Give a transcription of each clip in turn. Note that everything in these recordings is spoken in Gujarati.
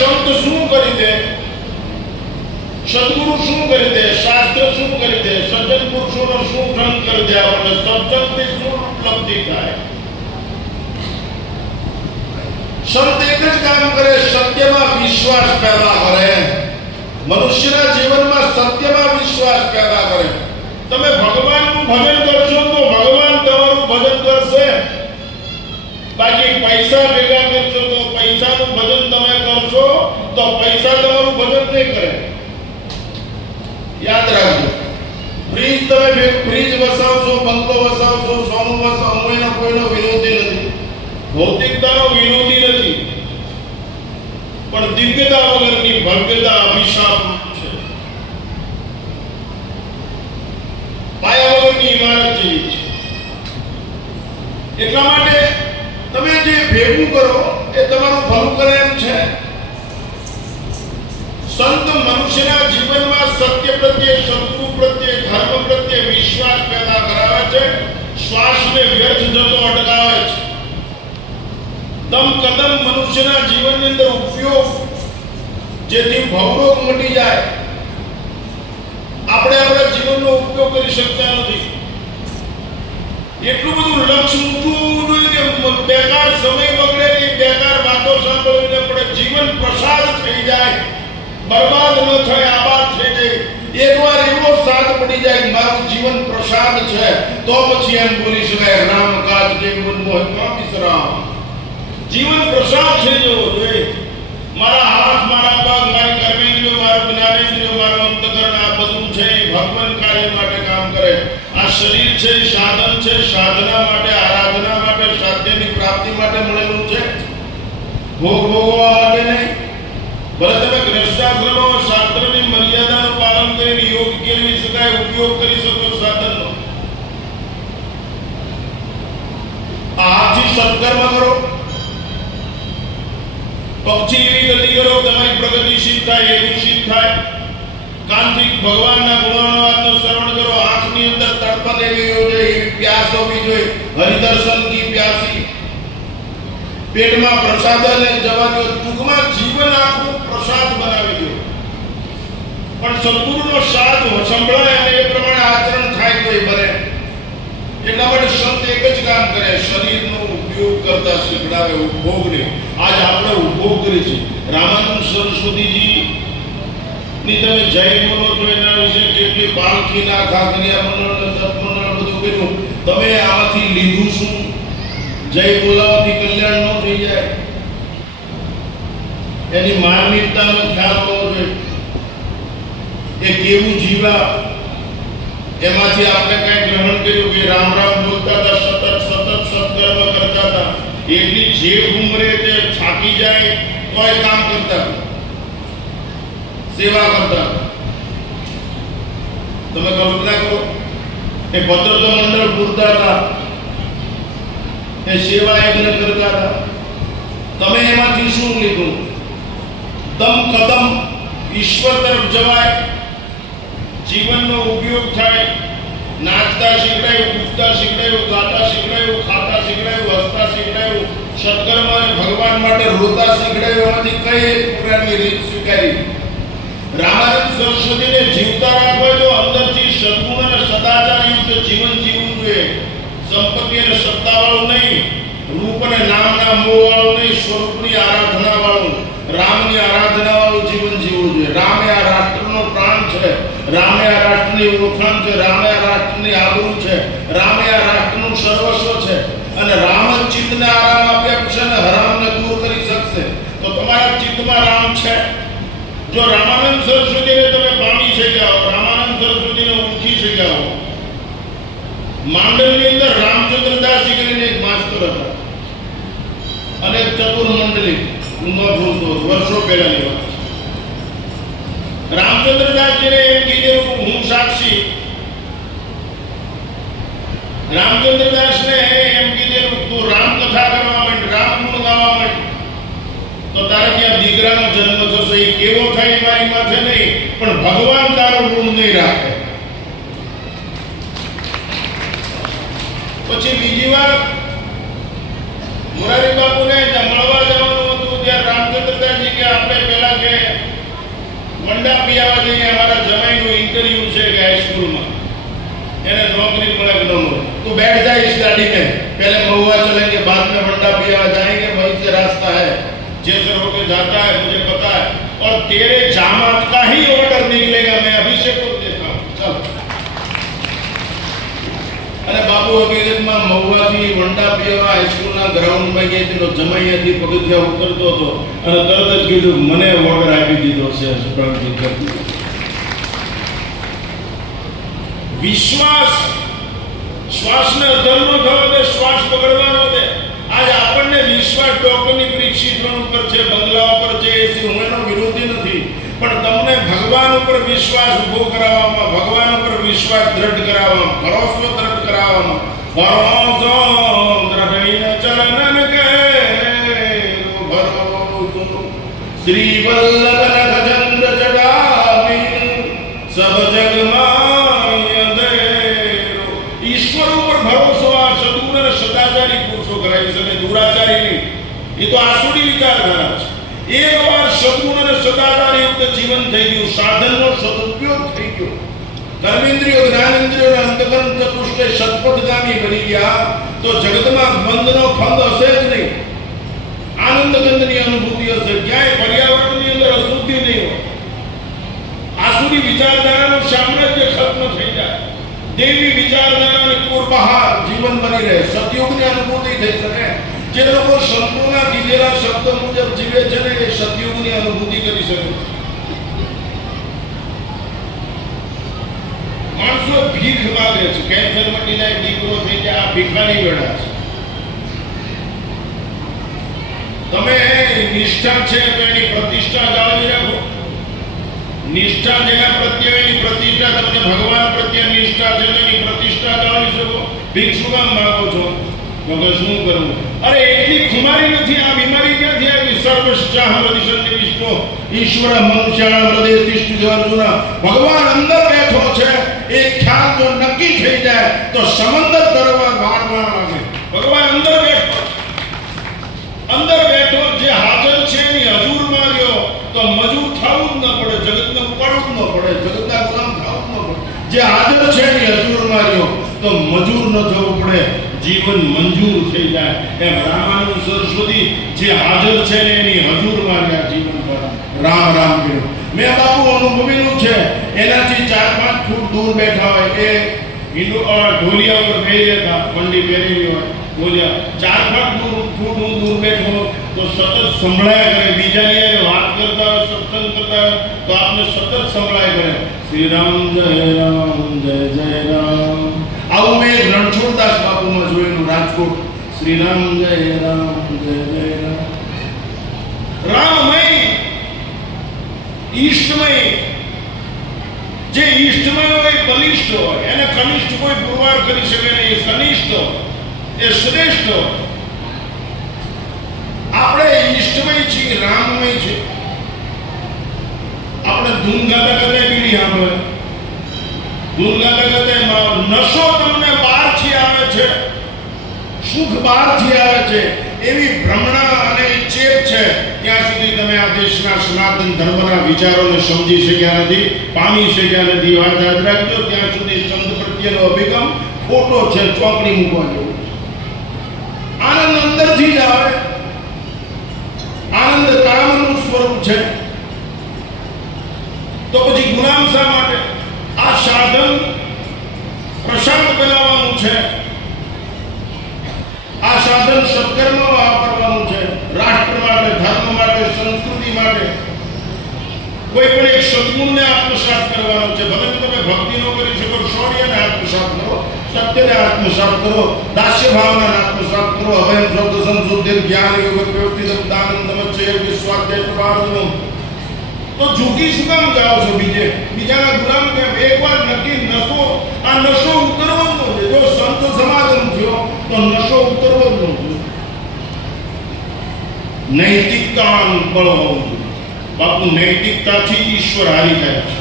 સંત શું કરી દે, સદગુરુ શું કરી દે, શાસ્ત્ર શું કરી દે, સજ્જન પુરુષોનો શું સંગ કરી દે, આપણને સત્સંગની શું ઉપલબ્ધિ થાય? સંત એક જ કામ કરે, સત્યમાં વિશ્વાસ પેદા કરે. મનુષ્યના જીવનમાં સત્યમાં વિશ્વાસ પેદા કરે. તમે ભગવાનનું ભજન કરશો તો ભગવાન તમારું ભજન કરશે. બાકી પૈસા ભેગા કરશો તો પૈસાનું ભજન તમે કરશો તો પૈસા તમારું ભજન નહીં કરે. યાદ રાખજો. ફ્રીજ વસાવશો, બંગલો વસાવશો, સોનું વસાવશો, એનો કોઈનો વિરોધી નથી. ભૌતિકતાનો વિરોધી નથી, પણ દિવ્યતા વગરની ભવ્યતા અભિશાપ છે. પાયા વગરની ઇમારત જેવી છે. એટલા માટે તમે જે ભેગું કરો એ તમારું ભલું કરે એમ છે. સંત મનુષ્યના જીવનમાં સત્ય પ્રત્યે, સદગુરુ પ્રત્યે, ધર્મ પ્રત્યે વિશ્વાસ પેદા કરાવે છે. શ્વાસને વ્યર્થ જતો અટકાવે છે. દમ કદમ મનુષ્યના જીવનની અંદર ઉપયોગ, જેથી ભવરોગ મટી જાય. આપણે આપણા જીવનનો ઉપયોગ કરી શકતા નથી. એટલું બધું લક્ષ્ય ઊંચું જોઈએ કે બેકાર સમય બગડે નહીં, બેકાર વાતો સાંભળીને આપણે જીવન પ્રસાદ થઈ જાય, બરબાદ ન થાય, આબાદ થઈ જાય. એકવાર એવો સાથ પડી જાય કે મારું જીવન પ્રસાદ છે, તો પછી એમ બોલી શકાય, રામ કાજ કે મન મોહ કા વિશ્રામ. જીવન પ્રસાદ થઈ જવો જોઈએ. મારા હાથ, મારા પગ, મારી કર્મેન્દ્રિયો, મારું જ્ઞાનેન્દ્રિયો, મારું અંતકરણ, આ બધું છે ભગવાન કાર્ય માટે કામ કરે. આ શરીર છે સાધન છે, સાધના માટે, આરાધના માટે, સાધ્યની પ્રાપ્તિ માટે મળેલું છે, ભોગ ભોગવવા માટે નહીં. ભલે તમે ગ્રસ્તાશ્રમમાં શાસ્ત્રની મર્યાદાનું પાલન કરીને યોગ કેળવી શકાય, ઉપયોગ કરી શકો સાધનનો. આ હાથથી સત્કર્મ કરો, પક્ષી એવી ગતિ કરો, તમારી પ્રગતિશીલ થાય, હેતુશીલ થાય. કાનથી ભગવાનના ગુણગાનનું શ્રવણ કરો. આંખની અંદર તડપણ એવી જોઈએ, પ્યાસ હોવી જોઈએ, હરિદર્શન કી પ્યાસી. પેટમાં પ્રસાદ અને જવાનો, ટૂંકમાં જીવન આખું પ્રસાદ બનાવી દો. પણ સદગુરુનો સાથ સંભળાય અને એ પ્રમાણે આચરણ થાય તો એ બને. એટલા માટે સંત એક જ કામ કરે, શરીરનો ઉપયોગ કરતા શીખડાવે, ઉપભોગને. આજ આપણે ઉપભોગ કરી છે. રામાનંદ સરસ્વતીજી ની તમે જય બોલો તો એના વિશે કેટલી પાલખીના ખાખરિયા મંડળ, દત્ત મંડળ બધું કર્યું. તમે આમાંથી લીધું શું? જય બોલાવથી કલ્યાણ ન થઈ જાય. એની માનવીયતાનો ખ્યાલ હોવો જોઈએ. એ કેવું જીવા, એમાંથી આપણે કઈ ગ્રહણ કર્યું કે રામ રામ બોલતા હતા, સતત સત્કર્મ કરતા હતા. એટલી જે ઉંમરે તે થાકી જાય તોય કામ કરતા, સેવા કરતા. તમે કલ્પના કરો, એ ભદ્રતો મંડળ પૂરતા હતા, એ સેવા યજ્ઞ કરતા હતા. તમે એમાંથી શું લીધું? દમ કદમ ઈશ્વર તરફ જવાય, જીવનનો ઉપયોગ થાય. નાચતા શીખડાયું, ઉઠતા શીખડાયું, ગાતા શીખડાયું, ખાતા શીખડાયું, હસતા શીખડાયું, સત્કર્મ અને ભગવાન માટે રોતા શીખડાયું. એમાંથી કઈ એક પ્રકારની રીત સ્વીકારી? રામાનંદ સરસ્વતીને જીવતા રાખવા જો અંદરથી સદગુણ અને સદાચારયુક્ત જીવન જીવવું જોઈએ. સંપત્તિ અને સત્તાવાળું નહીં, રૂપ અને નામના મોહ વાળું નહીં, સ્વરૂપની આરાધના વાળું, રામની આરાધના વાળું જીવન જીવવું જોઈએ. રામ એ આ રાષ્ટ્રનો પ્રાણ છે, રામ એ આ રાષ્ટ્રની ઓળખાણ છે, રામ એ આ રાષ્ટ્રની આબરૂ છે, રામ એ આ રાષ્ટ્રનું સર્વસ્વ છે. અને રામ જ ચિત્તને આરામ આપ્યા છે અને હરામને દૂર કરી શકશે. તો તમારા ચિત્તમાં રામ છે. જો રામાનંદ સરસ્વતીને તમે પામી શક્યા હો, રામાનંદ સરસ્વતીને ઓળખી શક્યા હો. માંડલની અંદર રામચંદ્રદાસજી કરીને એક માસ્ટર હતા અને એક ચતુર મંડળી, હું ન ભૂલતો, વર્ષો પહેલાની વાત છે. રામચંદ્રદાસજીને એમ કીધેલું, હું સાક્ષી. રામચંદ્રદાસને એમ કીધેલું, તું રામ કથા કરવા માંડ, રામ ગુણ ગાવા માંડ, તો તારે ત્યાં દીકરાનો જન્મ થશે. એ કેવો થાય મારી માથે નહીં, પણ ભગવાન તારું ઋણ નહીં રાખે. પછી બીજી વાર મોરારી બાપુને મળવા જવાનું હતું, ત્યારે રામચંદ્રદાસજી કે આપણે ઠંડા પીવા જઈએ. અમારા જમાઈનું ઇન્ટરવ્યુ છે કે હાઈસ્કૂલમાં એને नौकरी મળે કે ન મળે. તું बैठ जा इस गाड़ी में, पहले महुआ चलेंगे, बाद में वंडा पिया जाएंगे, वहीं से रास्ता है, जैसे होके जाता है मुझे पता है, और तेरे जामात का ही ऑर्डर निकलेगा. मैं अभिषेक को देखा हूं. चल. अरे बाबू हकीकतમાં મहुઆથી વંડા પીવા હાઈસ્કૂલના ગ્રાઉન્ડમાં ગઈ હતી તો જમાઈયાથી પગથિયા ઉતરતો હતો અને તરત જ કીધું મને ઓર્ડર આપી દીધો છે સુપ્રાંતિક કરતી. વિશ્વાસ શ્વાસને ધર્મ થયો તે શ્વાસ પકડવાનો છે. આજ આપણને વિશ્વાસ ડોક્ટરની પરીક્ષિત ઉપર છે, બંગલા ઉપર છે, એસી હું એનો વિરોધી નથી, પણ તમને ભગવાન ઉપર વિશ્વાસ ઉભો કરાવવામાં, ભગવાન ઉપર વિશ્વાસ દ્રઢ કરાવવામાં, ભરોસો દ્રઢ કરાવવામાં, ભરોસો દ્રઢ ચલન કે ભરોસો શ્રી વલ્લભ ગજેન્દ્ર જટાવી સબ જગમાય દેરો. ઈશ્વર ઉપર ભરોસો આ સદગુણ અને સદાચારી પુરુષો કરાવી શકે, દુરાચારી નહીં. એ તો આસુરી વિચારધારા છે. એક વાર સદગુણ અને સદાચારી યુક્ત જીવન થઈ ગયું, સાધનનો સદુપયોગ થઈ ગયો, કર્મેન્દ્રિયો જ્ઞાનેન્દ્રિયો અને અંતકરણ ચતુષ્ટય સત્પથગામી બની ગયા તો જગતમાં બંધનો ફંદ હશે જ નહીં. આનંદ ગંધની અનુભૂતિ હશે, ક્યાંય પર્યાવરણની અંદર અશુદ્ધિ નહીં હોય. આસુરી વિચારધારાનું સામ્રાજ્ય ખત્મ થઈ જાય, દેવી વિચારધારાને પૂર્વહાર જીવન બની રહે, સતયુગની અનુભૂતિ થઈ શકે. જે લોકો સંતોના કીધેલા શબ્દ મુજબ જીવે છે ને એ સતયુગની અનુભૂતિ કરી શકે. માણસો ભીખ માંગે છે, કેન્સર મટી જાય, દીકરો થઈ જાય, આ ભીખાની વેળા છે. તમે નિષ્ઠા છે તો એની પ્રતિષ્ઠા જાળવી રાખો. નિષ્ઠા જેના પ્રત્યે એની પ્રતિષ્ઠા, તમને ભગવાન પ્રત્યે નિષ્ઠા છે તો એની પ્રતિષ્ઠા જાળવી શકો. ભીખ શું કામ માંગો છો? તો શું કરવું? અરે એટલી ખુમારી નથી, આ બીમારી ક્યાંથી આવી? સર્વશ્ચાહ હૃદયનિવિષ્ટો ઈશ્વર મનુષ્યાણ હૃદય તિષ્ઠ અર્જુના. ભગવાન અંદર બેઠો છે એ ખ્યાલ જો નક્કી થઈ જાય તો સમંદર તરવા વાર લાગે. ભગવાન અંદર બેઠો, અંદર બેઠો જે હાજર છે એની હજુરમાં રહ્યો તો મજૂર થવું જ ન પડે, જગતને ઉપાડવું જ ન પડે, જગતના ગુલામ થવું જ ન પડે. જે હાજર છે એની હજુરમાં રહ્યો તો મજૂર ન થવું પડે, જીવન મંજૂર થઈ જાય. એમ રામાનંદ સરસ્વતી જે હાજર છે ને એની હજુરમાં રહ્યા જીવન પર રામ રામ કર્યો. મેં બાપુ અનુભવેલું છે, એનાથી 4-5 ફૂટ દૂર બેઠા હોય એ ઢોલિયા ઉપર બેસી હતા, મંડી પહેરેલી હોય ઢોલિયા, 4-5 ફૂટ હું દૂર બેઠો તો સતત સંભળાયા કરે. બીજાની વાત કરતા હોય, સત્સંગ કરતા હોય તો આપને સતત સંભળાય કરે શ્રી રામ જય જય રામ. આવું મેં રણછોડદાસ બાપુમાં જોયેલું, રાજકોટ. શ્રી રામ જય રામ જય જય રામ. રામમય, ઈષ્ટમય. જે ઈષ્ટમય હોય બલિષ્ઠ હોય, એને કનિષ્ઠ કોઈ પુરવાર કરી શકે નહીં. એ કનિષ્ઠ, એ શ્રેષ્ઠ. આપણે ઈષ્ટમય છીએ, રામમય છે. આપણે ધૂન ગાતા ગાતા બીડી સાંભળે, ધૂન ગાતા ગાતા નશો તમને બહારથી આવે છે, સુખ બહારથી આવે છે, એવી ભ્રમણા અને ચેપ છે. ત્યાં સુધી તમે આ દેશના સનાતન ધર્મના વિચારોને સમજી શક્યા નથી, પામી શક્યા નથી. વાત યાદ રાખજો, ત્યાં સુધી સંત પ્રત્યેનો અભિગમ ખોટો છે, ચોકડી મૂકવા જેવું. આનંદ અંદરથી જ આવે. આનંદ કામનું સ્વરૂપ છે. તો પછી ગુલામ શા માટે? આ સાધન પ્રશાંત બનાવવાનું છે, આ સાધન સત્કર્મમાં વાપરવાનું છે, રાષ્ટ્ર માટે, ધર્મ માટે, સંસ્કૃતિ માટે. કોઈ પણ એક સદગુણને આત્મસાત કરવાનો છે. ભલે તમે ભક્તિ ન કરી શકો, શૌર્યને આત્મસાત કરો, સત્યને આત્મસાત કરો, દાસ્ય ભાવનાને આત્મસાત કરો, અભયમ શબ્દ સંશુદ્ધિ જ્ઞાન યોગ વ્યવસ્થિત દાનમ તમચ્ચય વિશ્વાદ્ય પ્રવાદનો. તો ઝૂકી શું કામ જાઓ છો બીજાના ગુલામ? કેમ? એકવાર નક્કી નશો, આ નશો ઉતરવાનો છે. જો સંત સમાગમ થયો તો નશો ઉતરવાનો છે. નૈતિકતા બળ હોવું જોઈએ. બાપુ નૈતિકતાથી ઈશ્વર હારી જાય છે.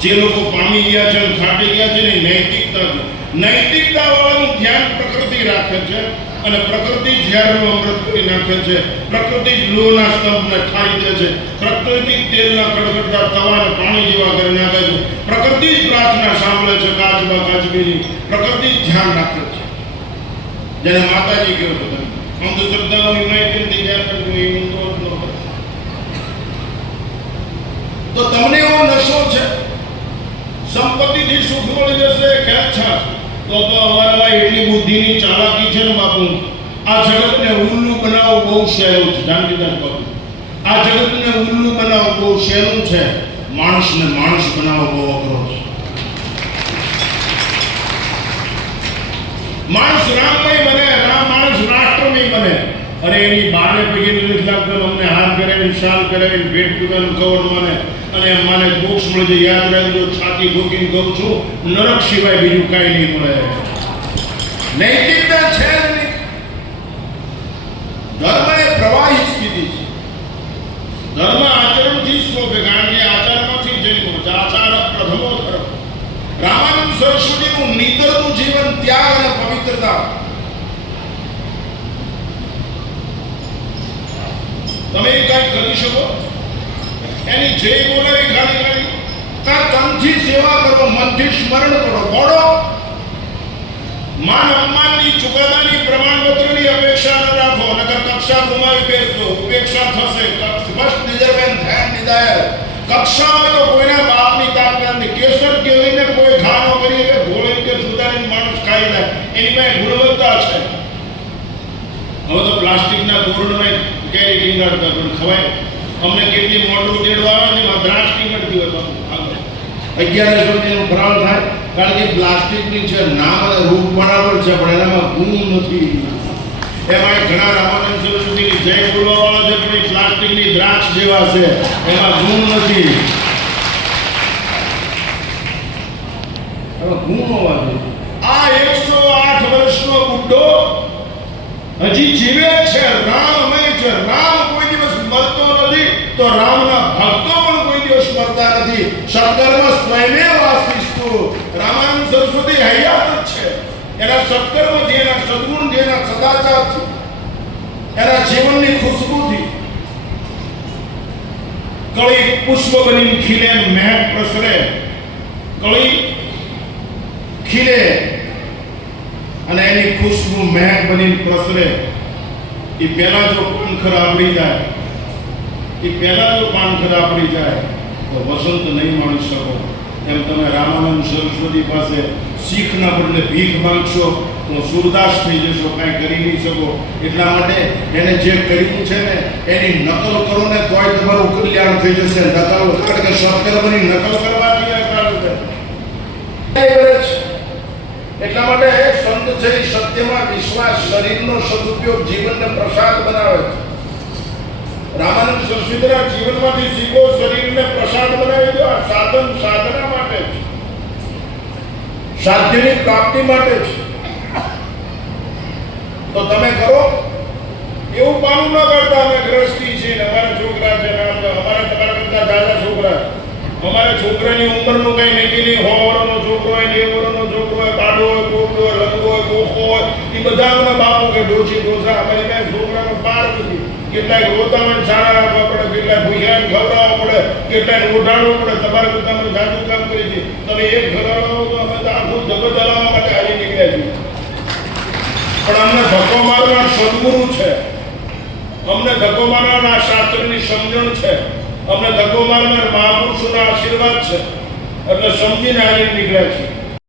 જે લોકો પામી ગયા છે, ખાટી ગયા છે ને નૈતિકતા, નૈતિકતા વાળાનું ધ્યાન પ્રકૃતિ રાખે છે, અને પ્રકૃતિ ઝેરનું અમૃત કરી નાખે છે, પ્રકૃતિ લોહના સ્તંભને ઠારી દે છે, પ્રકૃતિ તેલના કડકડતા તવાને પાણી જેવા કરી નાખે છે, પ્રકૃતિ જ પ્રાર્થના સાંભળે છે કાચબા કાચબીની, પ્રકૃતિ જ ધ્યાન રાખે છે, જેને માતાજી કહ્યું છે. અંધશ્રદ્ધાનો યુનાઇટેડથી ધ્યાન કરજો એ ઊંધો જ ન કરે. તો તમને એવો નશો છે, સંપત્તિથી સુખ મળી જશે, ખેંચા તો અમારામાં એટલી બુદ્ધિની ચાલાકી છે ને બાપુ, આ જગતને ઉલ્લુ બનાવવું બહુ સહેલું છે. જાનકીદાસ બાપુ, આ જગતને ઉલ્લુ બનાવવું બહુ સહેલું છે, માણસને માણસ બનાવવો બહુ અઘરો છે. માણસ રામમય બને, માણસ રાષ્ટ્રમય બને. અરે એની બાને પૈકી નથી લાગતો, અમને હાથ કરાવીને શાલ કરાવીને ભેટ પૂજાનું કવર મને અને મને મોક્ષ મળે છે. યાદ રાખજો, છાતી ઠોકીને કહું છું, નરક સિવાય બીજું કાંઈ નહીં મળે. નૈતિકતા છે નહીં. ધર્મ એ પ્રવાહી સ્થિતિ છે. ધર્મ આચરણથી જ શોભે, કારણ કે આચારમાંથી જન્મ છે. આચાર પ્રથમો ધર્મ. રામાનંદ સરસ્વતીનું નીતરતું જીવન, ત્યાગ અને પવિત્રતા. તમે કઈ કરી શકો? એની જે બોલાવી ખાલી ખાલી કા તનથી સેવા કરો, મનથી સ્મરણ કરો, બોડો માન અપમાનની ચુકાદાની પ્રમાણપત્રની અપેક્ષા ન રાખો, નકર કક્ષા ગુમાવી બેસજો. ઉપેક્ષા થશે, સ્પષ્ટ ડિઝર્વેન ધ્યાન નિદાય. કક્ષા હોય તો કોઈના બાપની તાકાત નથી. કેસર કેળવીને કોઈ ઘા ન કરી કે ભોળે કે સુધારીને માણસ ખાઈ જાય, એની પાસે ગુણવત્તા છે. હવે તો પ્લાસ્ટિકના ધોરણમાં કેરી ટીંગાડતા પણ ખવાય. અમને કેટલી મોટું તેડવા આવે છે, દ્રાક્ષ ટીંગાડતી હોય બાપુ. 1100 એનું ફરાળ થાય, કારણ કે પ્લાસ્ટિકની છે, નામ અને રૂપ બરાબર છે, પણ એનામાં ગુણ નથી. એમાં ઘણા રામાનંદ સરસ્વતીની જય બોલવાવાળા છે, પણ એ પ્લાસ્ટિકની દ્રાક્ષ જેવા છે, એમાં ગુણ નથી. ગુણ હોવા જોઈએ. આ 108 વર્ષનો બુઢો હજી જીવે છે, રામમય છે. રામ કોઈ દિવસ મરતો નથી, તો રામના ભક્તો પણ કોઈ દિવસ મરતા નથી. સત્કર્મ સ્વયમેવાસ્તિસ્તુ. રામાનંદ સરસ્વતી હયાત જ છે. એના સત્કર્મથી, એના સદગુણથી, એના સદાચારથી, એના જીવનની ખુશ્બુથી કળી પુષ્પ બની ખીલે, મહેક પ્રસરે. કળી ખીલે અને એની ખુશ્બુ મહેક બની પ્રસરે. એ પહેલા જો પાનખર આવડી જાય, એ પહેલા જો પાનખર આવડી જાય તો વસંત નહીં માણી શકો. એમ તમે રામાનંદ સરસ્વતી પાસે શીખના બદલે ભીખ માંગશો તો સુરદાસ થઈ જશો, કાંઈ કરી નહીં શકો. એટલા માટે એને જે કર્યું છે ને એની નકલ કરો ને તોય તમારું કલ્યાણ થઈ જશે. નકલ, કારણ કે સત્કર્મની નકલ કરવાથી એટલા માટે સંત છે સત્યમાં વિશ્વાસ, શરીરનો સદુપયોગ જીવનને પ્રસાદ બનાવે છે. રામાનંદ સરસ્વતીના જીવનમાંથી શીખો, શરીરને પ્રસાદ બનાવી દો. આ સાધન સાધના માટે છે, સાધ્યની પ્રાપ્તિ માટે છે. તો તમે કરો. એવું પાનું ન કરતા અમે ગ્રસ્તી છીએ, અમારા છોકરા છે, અમારા તમારા કરતા દાદા છોકરા, અમારા છોકરાની ઉંમરનું કઈ નક્કી નહીં. 100 વર્ષનો છોકરો હોય, 90 વર્ષનો છોકરો હોય, પાડો હોય, કોકડો હોય, લંગો હોય, કોખો હોય, એ બધા બાપુ કે ડોસી ડોસા. અમારી કાંઈ છોકરાનો પાર નથી. કેટલાક રોતામાં સારા રાખવા પડે, કેટલાક ભૂખ્યાને ખવડાવવા પડે, કેટલાક ઓઢાડવું પડે. તમારે બધા અમે જાદુ કામ કરી છે. તમે એક ખવડાવો તો અમે તો આખું જગત ચલાવવા માટે હારી નીકળ્યા છીએ. પણ અમને ધક્કો મારનાર સદગુરુ છે, અમને ધક્કો મારનાર શાસ્ત્રની સમજણ છે, અમને ધક્કો મારનાર મહાપુરુષોના આશીર્વાદ છે, એટલે સમજીને હારી નીકળ્યા છીએ.